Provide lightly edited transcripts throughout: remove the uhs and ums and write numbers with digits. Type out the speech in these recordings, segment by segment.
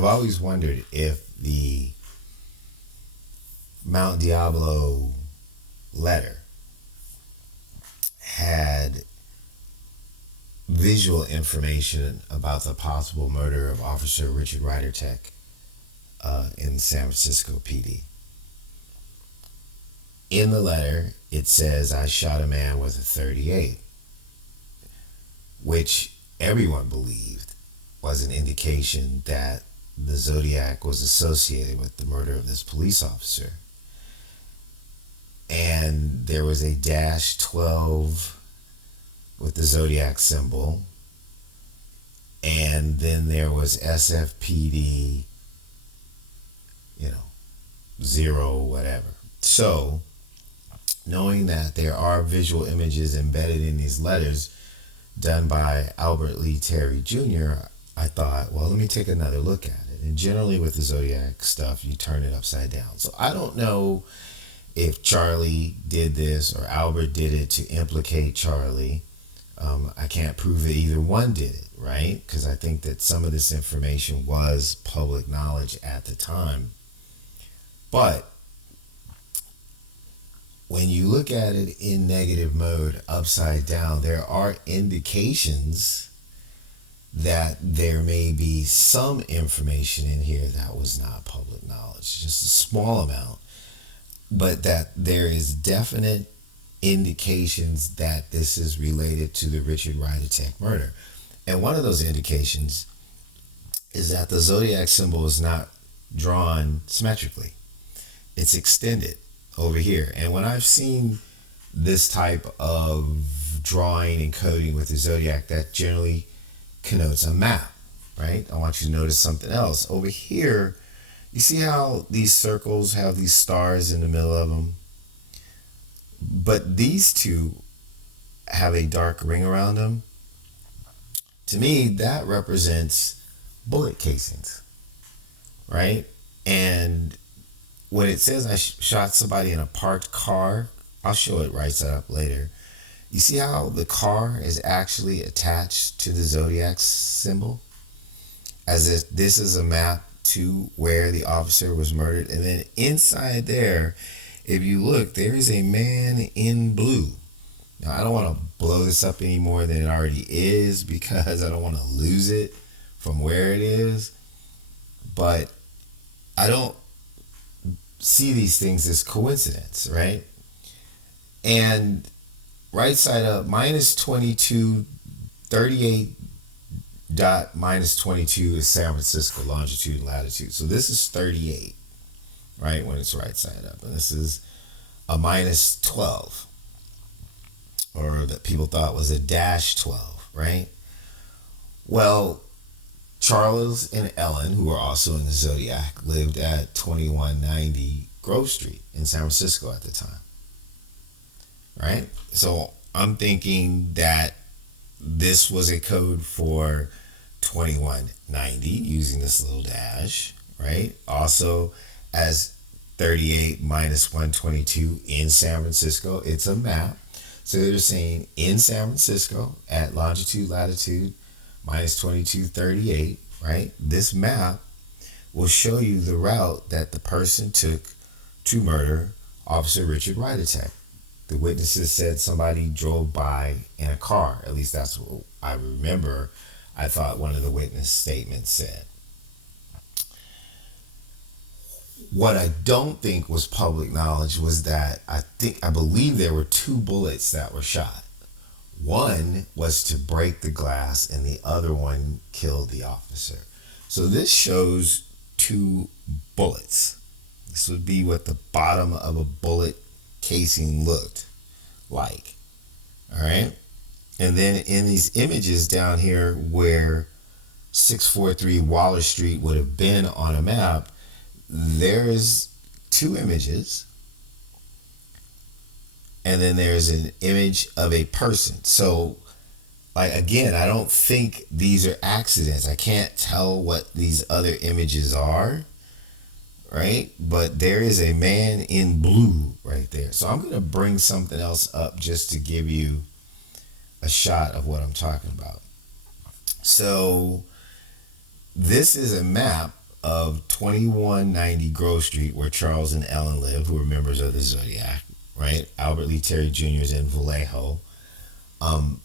I've always wondered if the Mount Diablo letter had visual information about the possible murder of Officer Richard Radetich in San Francisco PD. In the letter, it says, I shot a man with a 38, which everyone believed was an indication that the Zodiac was associated with the murder of this police officer. And there was a -12 with the Zodiac symbol. And then there was SFPD, 0, whatever. So, knowing that there are visual images embedded in these letters done by Albert Lee Terry Jr., I thought, well, let me take another look at it. And generally with the Zodiac stuff, you turn it upside down. So I don't know if Charlie did this or Albert did it to implicate Charlie. I can't prove that either one did it, right? Because I think that some of this information was public knowledge at the time. But when you look at it in negative mode, upside down, there are indications that there may be some information in here that was not public knowledge, just a small amount, but that there is definite indications that this is related to the Richard Radetich murder. And one of those indications is that the Zodiac symbol is not drawn symmetrically. It's extended over here. And when I've seen this type of drawing and coding with the Zodiac, that generally connotes a map, right? I want you to notice something else. Over here, you see how these circles have these stars in the middle of them? But these two have a dark ring around them. To me, that represents bullet casings, right? And when it says I shot somebody in a parked car, I'll show it right side up later. You see how the car is actually attached to the Zodiac symbol? As if this is a map to where the officer was murdered. And then inside there, if you look, there is a man in blue. Now, I don't want to blow this up any more than it already is because I don't want to lose it from where it is. But I don't see these things as coincidence, right? And right side up, -22, 38 dot -22 is San Francisco longitude and latitude. So this is 38, right, when it's right side up. And this is a -12, or that people thought was a -12, right? Well, Charles and Ellen, who were also in the Zodiac, lived at 2190 Grove Street in San Francisco at the time, right? So I'm thinking that this was a code for 2190 using this little dash, right? Also, as 38 -122 in San Francisco, it's a map. So they're saying in San Francisco at longitude, latitude, -22, 38, right? This map will show you the route that the person took to murder Officer Richard Radetich. The witnesses said somebody drove by in a car. At least that's what I remember. I thought one of the witness statements said. What I don't think was public knowledge was that I believe there were 2 bullets that were shot. One was to break the glass and the other one killed the officer. So this shows 2 bullets. This would be what the bottom of a bullet casing looked like. All right. And then in these images down here where 643 Waller Street would have been on a map, there's 2 images. And then there's an image of a person. So, like, again, I don't think these are accidents. I can't tell what these other images are, right? But there is a man in blue right there. So I'm going to bring something else up just to give you a shot of what I'm talking about. So this is a map of 2190 Grove Street, where Charles and Ellen live, who are members of the Zodiac, right? Albert Lee Terry Jr. is in Vallejo.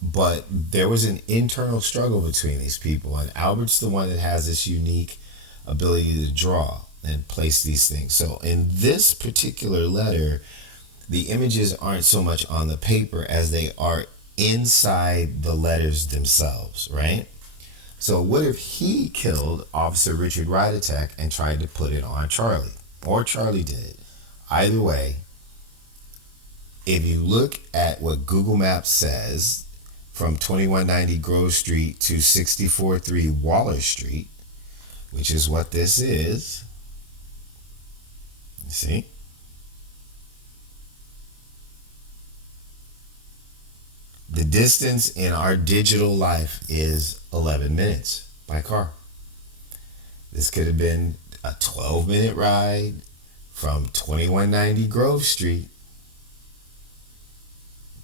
But there was an internal struggle between these people, and Albert's the one that has this unique ability to draw and place these things. So in this particular letter, the images aren't so much on the paper as they are inside the letters themselves, right? So what if he killed Officer Richard Radetich and tried to put it on Charlie? Or Charlie did. Either way, if you look at what Google Maps says, from 2190 Grove Street to 643 Waller Street, which is what this is, you see? The distance in our digital life is 11 minutes by car. This could have been a 12-minute ride from 2190 Grove Street.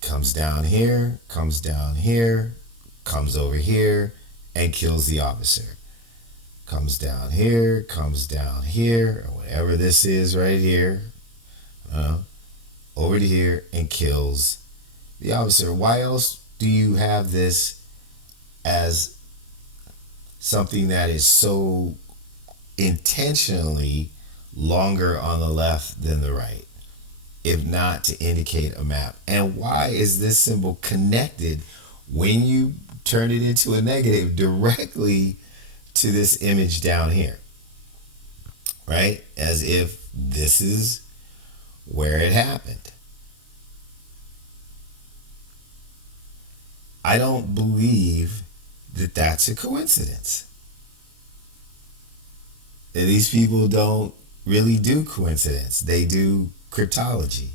Comes down here, comes over here, and kills the officer. Comes down here, or whatever this is right here, over to here, and kills the officer. Why else do you have this as something that is so intentionally longer on the left than the right, if not to indicate a map? And why is this symbol connected when you turn it into a negative directly to this image down here, right? As if this is where it happened. I don't believe that that's a coincidence. And these people don't really do coincidence. They do cryptology.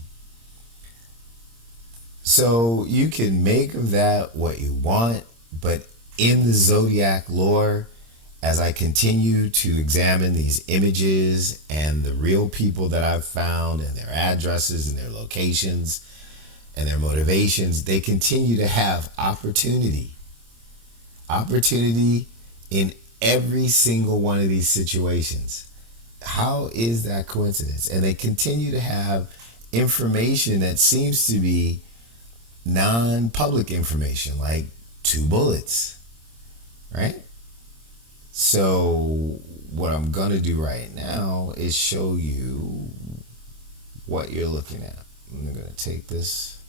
So you can make of that what you want, but in the Zodiac lore, as I continue to examine these images and the real people that I've found and their addresses and their locations and their motivations, they continue to have opportunity. Opportunity in every single one of these situations. How is that coincidence? And they continue to have information that seems to be non-public information, like 2 bullets, right? So what I'm going to do right now is show you what you're looking at. I'm going to take this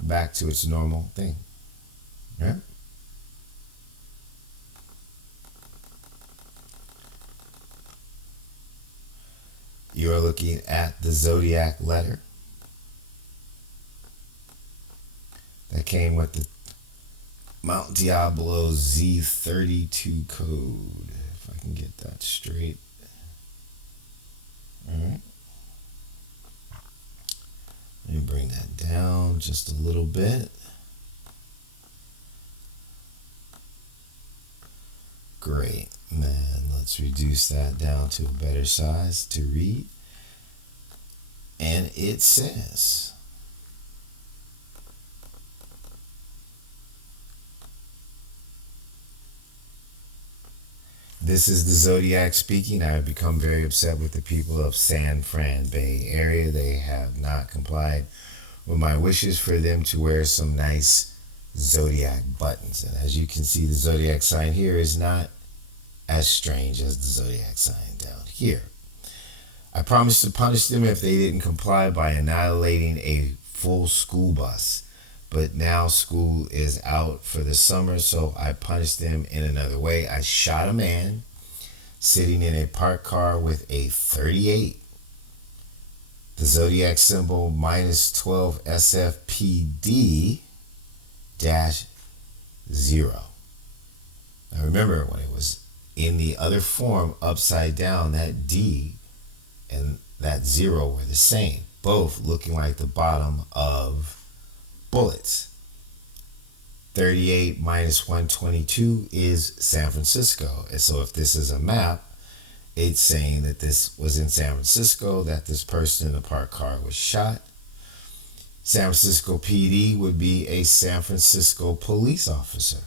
back to its normal thing. Yeah? You are looking at the Zodiac letter that came with the Mount Diablo Z32 code. If I can get that straight. All right. Let me bring that down just a little bit. Great. Man, let's reduce that down to a better size to read. And it says, "This is the Zodiac speaking. I have become very upset with the people of San Fran Bay Area. They have not complied with my wishes for them to wear some nice Zodiac buttons." And as you can see, the Zodiac sign here is not as strange as the Zodiac sign down here. "I promised to punish them if they didn't comply by annihilating a full school bus. But now school is out for the summer, so I punished them in another way. I shot a man sitting in a parked car with a .38, the Zodiac symbol -12 SFPD -0. Now remember, when it was in the other form upside down, that D and that 0 were the same, both looking like the bottom of bullets. 38 minus 122 is San Francisco. And so if this is a map, it's saying that this was in San Francisco, that this person in the parked car was shot. San Francisco PD would be a San Francisco police officer.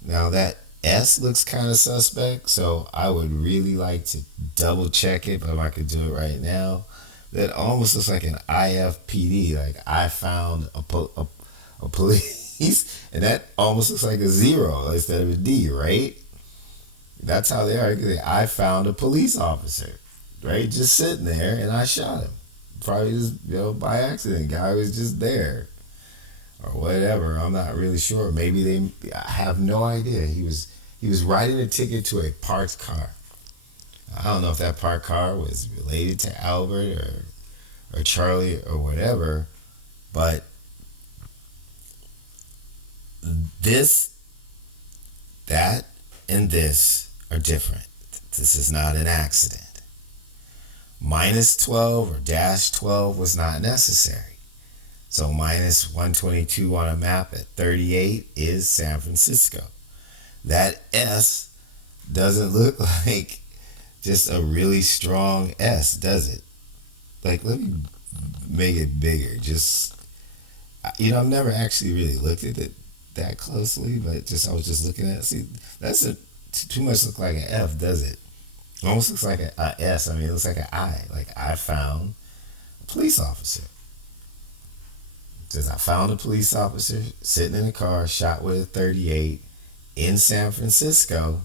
Now that S looks kind of suspect, so I would really like to double check it, but if I could do it right now, that almost looks like an IFPD. Like I found a police, and that almost looks like a zero instead of a D, right? That's how they are. I found a police officer, right, just sitting there, and I shot him. Probably just by accident. Guy was just there, or whatever. I'm not really sure. Maybe they. I have no idea. He was writing a ticket to a parked car. I don't know if that parked car was related to Albert or Charlie or whatever, but this, that, and this are different. This is not an accident. Minus 12 or dash 12 was not necessary. So minus 122 on a map at 38 is San Francisco. That S doesn't look like just a really strong S, does it? Like, let me make it bigger. Just, I've never actually really looked at it that closely, but I was just looking at it. See, that's too much look like an F, does it? It almost looks like a S. I mean, it looks like an I. Like, I found a police officer. It says, I found a police officer sitting in a car, shot with a 38 in San Francisco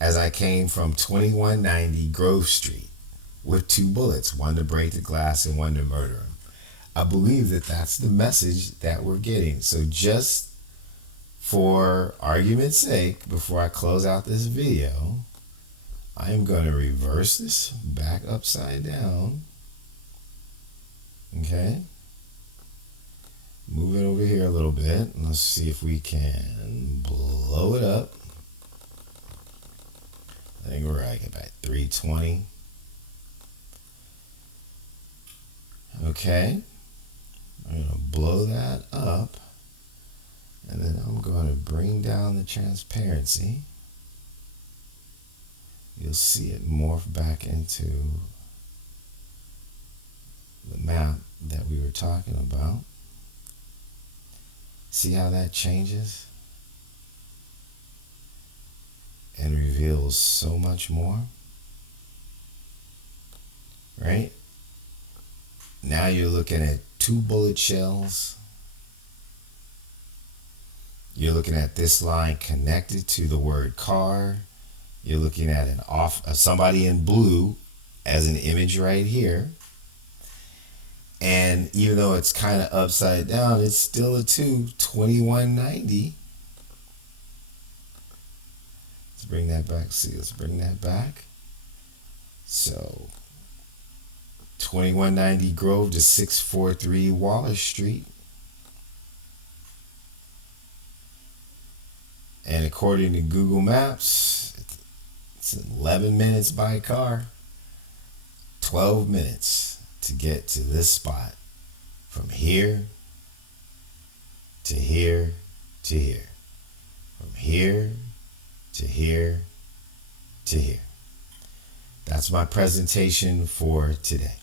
as I came from 2190 Grove Street with 2 bullets, one to break the glass and one to murder him. I believe that that's the message that we're getting. So just for argument's sake, before I close out this video, I am going to reverse this back upside down. Okay. Move it over here a little bit. Let's see if we can blow it up. I think we're like about 320. Okay. I'm going to blow that up. And then I'm going to bring down the transparency. You'll see it morph back into the map that we were talking about. See how that changes and reveals so much more, right? Now you're looking at 2 bullet shells. You're looking at this line connected to the word car. You're looking at somebody in blue as an image right here. And even though it's kind of upside down, it's still a 2190. Let's bring that back. Let's bring that back. So 2190 Grove to 643 Wallace Street. And according to Google Maps, it's 11 minutes by car, 12 minutes to get to this spot from here to here to here, from here to here to here. That's my presentation for today.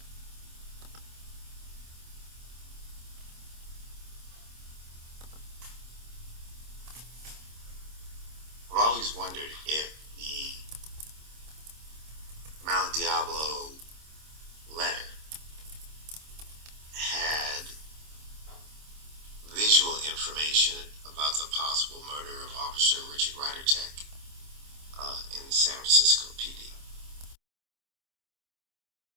I've always wondered if the Mount Diablo letter had visual information about the possible murder of Officer Richard Radetich.